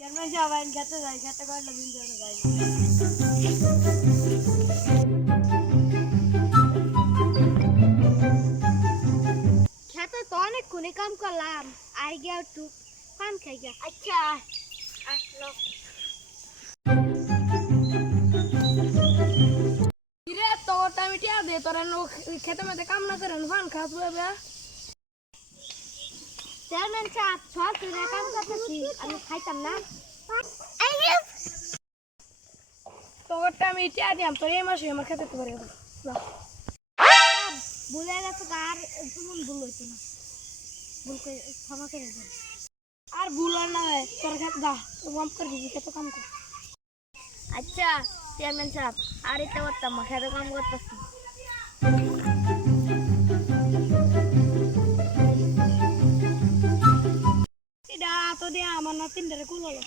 Chairman সাহেব আইন খেতে যাই, খেতে কয়লা দিন ধরে যাই না। খেতে তো অনেকক্ষণই কাম করলাম, আই গিয়া একটু পান খাই গিয়া। আচ্ছা আসলো কিরে তোর আমি টিয়া দে তোরা খেতে মেতে কাম না করে পান খাস বাবা। চেয়ারম্যান সাহেব সব তুই কাম করতেছি, আমি খাইতাম না। তোরটা আমি টিয়া দিলাম, তোর এই মাসে আমার খেতে পারে ভুলে গেছে, আর তেমন ভুল হইতো না, ভুল করে ক্ষমা করে দিন। আর ভুল আর না হয় তোর খেতে দা কাম করে দিবি, খেতে কাম কর। আচ্ছা চেয়ারম্যান সাহেব, আর এটা করতাম না, খেতে কাম করতেছি। এটা তো দিয়ে আমার না তিনটারে কুল হলো।